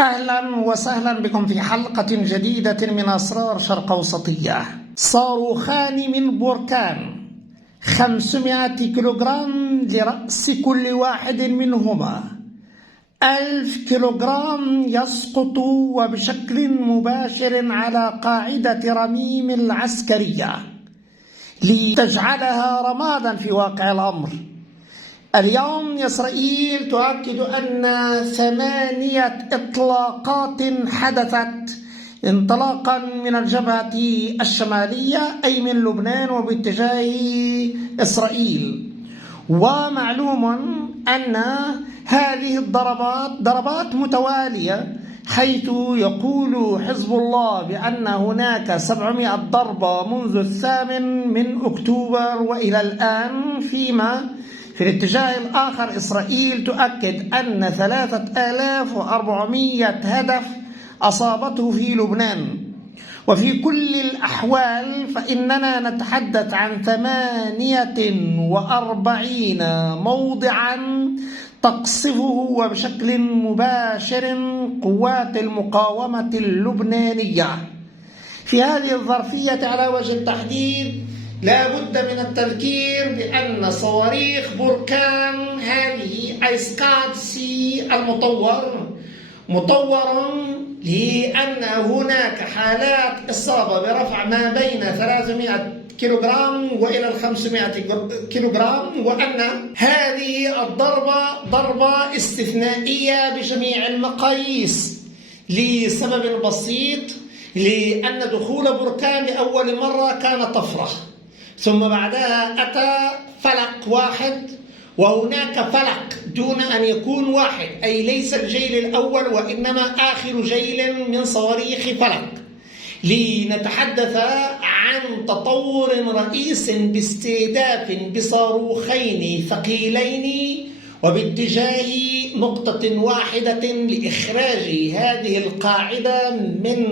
أهلا وسهلا بكم في حلقة جديدة من أسرار شرق أوسطية. صاروخان من بركان 500 كيلوغرام لرأس كل واحد منهما، 1000 كيلوغرام يسقط وبشكل مباشر على قاعدة رميم العسكرية لتجعلها رمادا في واقع الأمر. اليوم إسرائيل تؤكد أن 8 إطلاقات حدثت انطلاقا من الجبهة الشمالية أي من لبنان وباتجاه إسرائيل. ومعلوم أن هذه الضربات ضربات متوالية، حيث يقول حزب الله بأن هناك 700 ضربة منذ 8 أكتوبر وإلى الآن، فيما في الاتجاه الآخر إسرائيل تؤكد أن 3400 هدف أصابته في لبنان. وفي كل الأحوال فإننا نتحدث عن 48 موضعا تقصفه وبشكل مباشر قوات المقاومة اللبنانية. في هذه الظرفية على وجه التحديد لا بد من التذكير بأن صواريخ بركان هذه أيسكاد سي مطور لأن هناك حالات إصابة برفع ما بين 300 كيلوغرام وإلى 500 كيلوغرام، وأن هذه الضربة ضربة استثنائية بجميع المقاييس لسبب بسيط، لأن دخول بركان لأول مرة كان طفرة، ثم بعدها أتى فلق واحد، وهناك فلق دون أن يكون واحد، أي ليس الجيل الأول وإنما آخر جيل من صواريخ فلق، لنتحدث عن تطور رئيس باستهداف بصاروخين ثقيلين وباتجاه نقطة واحدة لإخراج هذه القاعدة من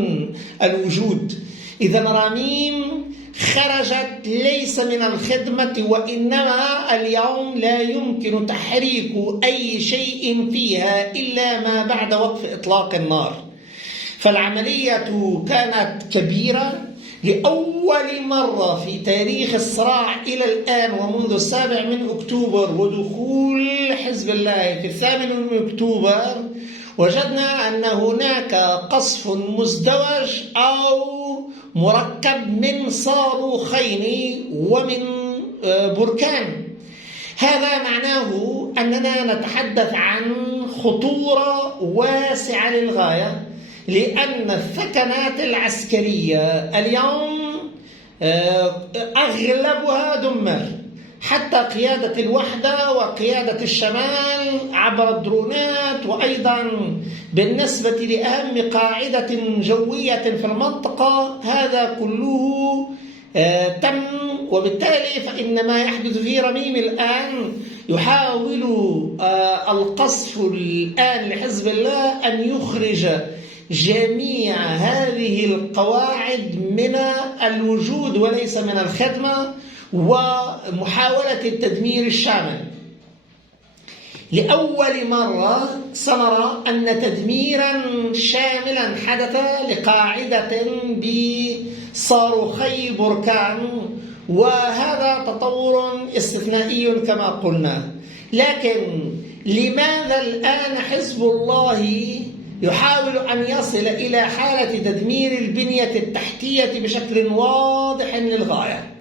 الوجود. إذا راميم خرجت ليس من الخدمة، وإنما اليوم لا يمكن تحريك أي شيء فيها إلا ما بعد وقف إطلاق النار. فالعملية كانت كبيرة لأول مرة في تاريخ الصراع إلى الآن، ومنذ 7 أكتوبر ودخول حزب الله في 8 أكتوبر وجدنا أن هناك قصف مزدوج أو مركب من صاروخين ومن بركان. هذا معناه أننا نتحدث عن خطورة واسعة للغاية، لأن الثكنات العسكرية اليوم أغلبها دمر، حتى قيادة الوحدة وقيادة الشمال عبر الدرونات، وأيضا بالنسبة لأهم قاعدة جوية في المنطقة هذا كله تم. وبالتالي فإن ما يحدث في رميم الآن يحاول القصف الآن لحزب الله أن يخرج جميع هذه القواعد من الوجود وليس من الخدمة، ومحاولة التدمير الشامل. لأول مرة سنرى أن تدميرا شاملا حدث لقاعدة بصاروخي بركان، وهذا تطور استثنائي كما قلنا. لكن لماذا الآن حزب الله يحاول أن يصل إلى حالة تدمير البنية التحتية بشكل واضح للغاية؟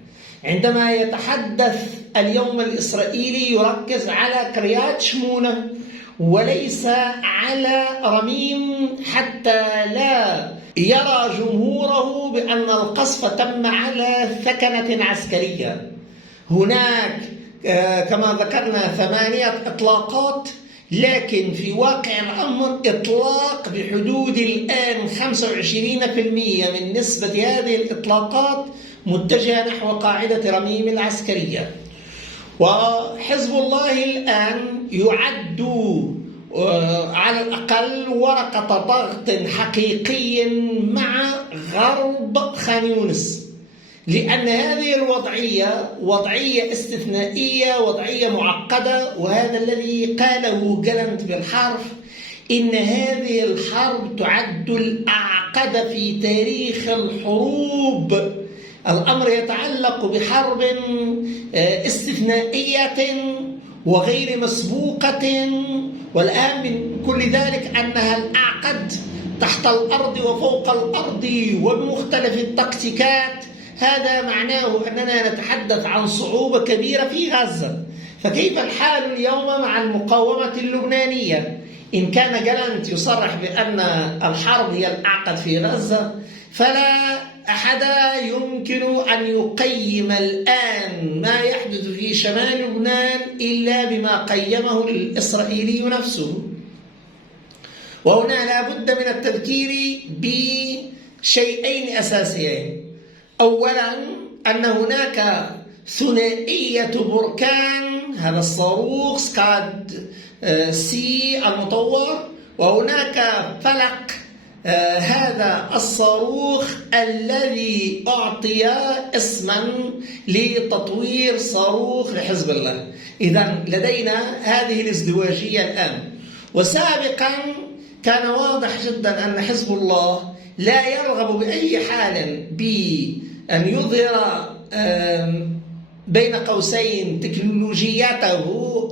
عندما يتحدث اليوم الإسرائيلي يركز على كريات شمونة وليس على رميم، حتى لا يرى جمهوره بأن القصف تم على ثكنة عسكرية. هناك كما ذكرنا 8 إطلاقات، لكن في واقع الأمر إطلاق بحدود الآن 25% من نسبة هذه الإطلاقات متجهة نحو قاعدة رميم العسكرية. وحزب الله الآن يعد على الأقل ورقة ضغط حقيقي مع غرب خان يونس، لأن هذه الوضعية وضعية استثنائية، وضعية معقدة، وهذا الذي قاله جالنت بالحرف إن هذه الحرب تعد الأعقد في تاريخ الحروب. الأمر يتعلق بحرب استثنائية وغير مسبوقة، والأهم من كل ذلك أنها الأعقد تحت الأرض وفوق الأرض وبمختلف التكتيكات. هذا معناه أننا نتحدث عن صعوبة كبيرة في غزة. فكيف الحال اليوم مع المقاومة اللبنانية؟ إن كان جالنت يصرح بأن الحرب هي الأعقد في غزة، فلا أحد يمكن أن يقيم الآن ما يحدث في شمال لبنان إلا بما قيمه الإسرائيلي نفسه. وهنا لا بد من التذكير بشيئين أساسيين. أولا أن هناك ثنائية بركان، هذا الصاروخ سكاد سي المطور، وهناك فلق هذا الصاروخ الذي أعطي اسما لتطوير صاروخ لحزب الله. إذن لدينا هذه الازدواجية الآن. وسابقا كان واضح جدا أن حزب الله لا يرغب بأي حال بأن يظهر بين قوسين تكنولوجياته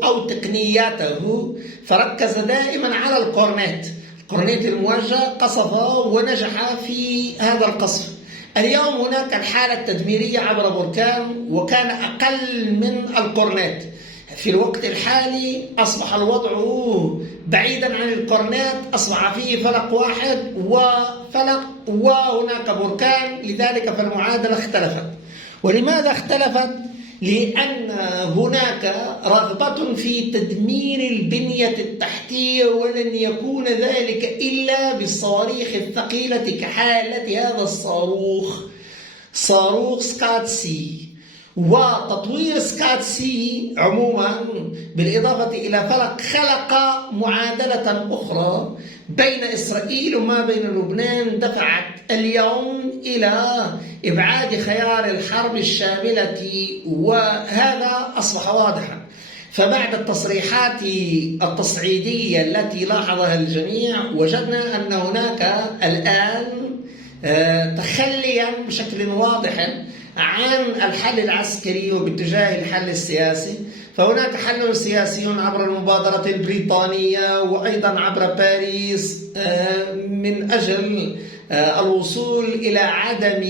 أو تقنياته، فركز دائما على القرنات الموجه، قصف ونجح في هذا القصف. اليوم هناك الحالة التدميرية عبر بركان، وكان أقل من القرنات. في الوقت الحالي أصبح الوضع بعيدا عن القرنات، أصبح فيه فلق واحد وفلق وهناك بركان. لذلك فالمعادلة اختلفت. ولماذا اختلفت؟ لأن هناك رغبة في تدمير البنية التحتية، ولن يكون ذلك إلا بالصواريخ الثقيلة كحالة هذا الصاروخ، صاروخ سكاد سي. وتطوير سكاد سي عموما بالإضافة إلى فلق خلق معادلة أخرى بين إسرائيل وما بين لبنان، دفعت اليوم إلى إبعاد خيار الحرب الشاملة، وهذا أصبح واضحا. فبعد التصريحات التصعيدية التي لاحظها الجميع، وجدنا أن هناك الآن تخليا بشكل واضح عن الحل العسكري وباتجاه الحل السياسي. فهناك حل سياسي عبر المبادرة البريطانية وأيضا عبر باريس من أجل الوصول إلى عدم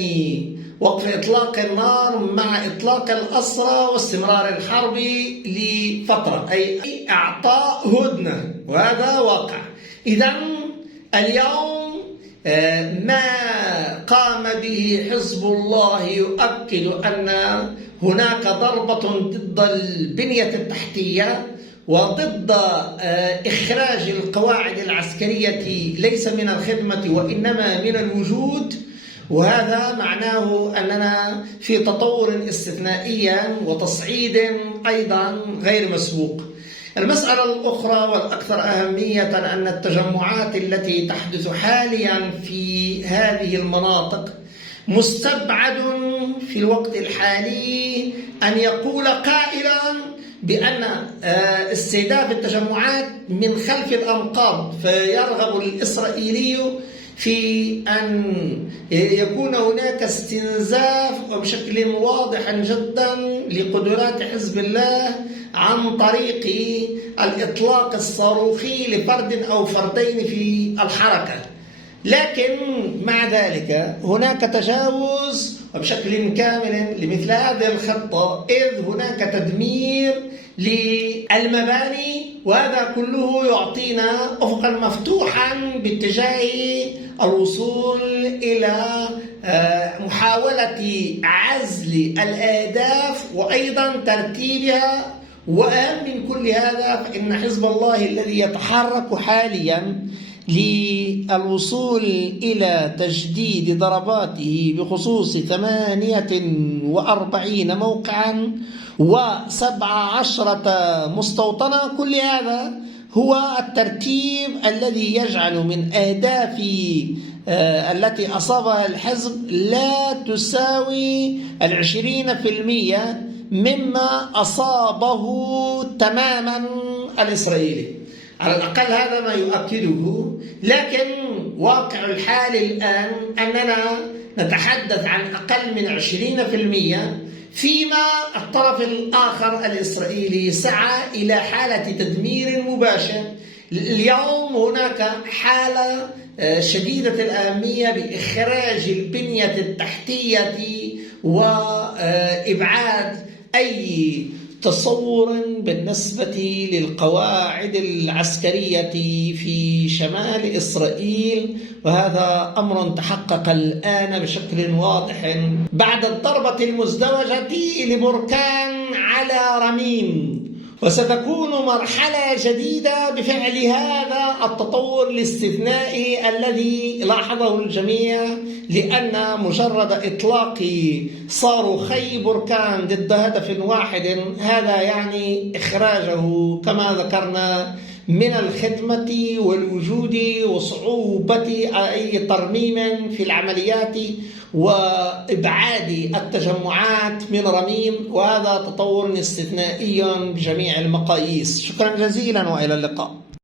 وقف إطلاق النار مع إطلاق الأسرى واستمرار الحرب لفترة، أي إعطاء هدنة، وهذا واقع. إذن اليوم ما قام به حزب الله يؤكد أن هناك ضربة ضد البنية التحتية وضد إخراج القواعد العسكرية ليس من الخدمة وإنما من الوجود. وهذا معناه أننا في تطور استثنائي وتصعيد أيضا غير مسبوق. المسألة الأخرى والأكثر أهمية أن التجمعات التي تحدث حاليا في هذه المناطق مستبعد في الوقت الحالي أن يقول قائلا بأن استهداف التجمعات من خلف الأنقاض، فيرغب الإسرائيلي في أن يكون هناك استنزاف بشكل واضح جدا لقدرات حزب الله عن طريق الإطلاق الصاروخي لفرد أو فردين في الحركة. لكن مع ذلك هناك تجاوز وبشكل كامل لمثل هذه الخطة، إذ هناك تدمير للمباني، وهذا كله يعطينا أفقا مفتوحا باتجاه الوصول إلى محاولة عزل الأهداف وأيضا ترتيبها. وأهم من كل هذا فإن حزب الله الذي يتحرك حاليا للوصول إلى تجديد ضرباته بخصوص 48 موقعا و17 مستوطنة، كل هذا هو الترتيب الذي يجعل من أهداف التي أصابها الحزب لا تساوي 20% مما أصابه تماما الإسرائيلي. على الأقل هذا ما يؤكده. لكن واقع الحال الآن أننا نتحدث عن أقل من 20%، فيما الطرف الآخر الإسرائيلي سعى إلى حالة تدمير مباشر. اليوم هناك حالة شديدة الأهمية بإخراج البنية التحتية وإبعاد أي تصور بالنسبة للقواعد العسكرية في شمال إسرائيل، وهذا أمر تحقق الآن بشكل واضح بعد الضربة المزدوجة لبركان على رمين. وستكون مرحلة جديدة بفعل هذا التطور الاستثنائي الذي لاحظه الجميع، لأن مجرد إطلاق صاروخي بركان ضد هدف واحد هذا يعني إخراجه كما ذكرنا من الخدمة والوجود وصعوبة أي ترميم في العمليات وإبعاد التجمعات من رميم، وهذا تطور استثنائي بجميع المقاييس. شكرا جزيلا وإلى اللقاء.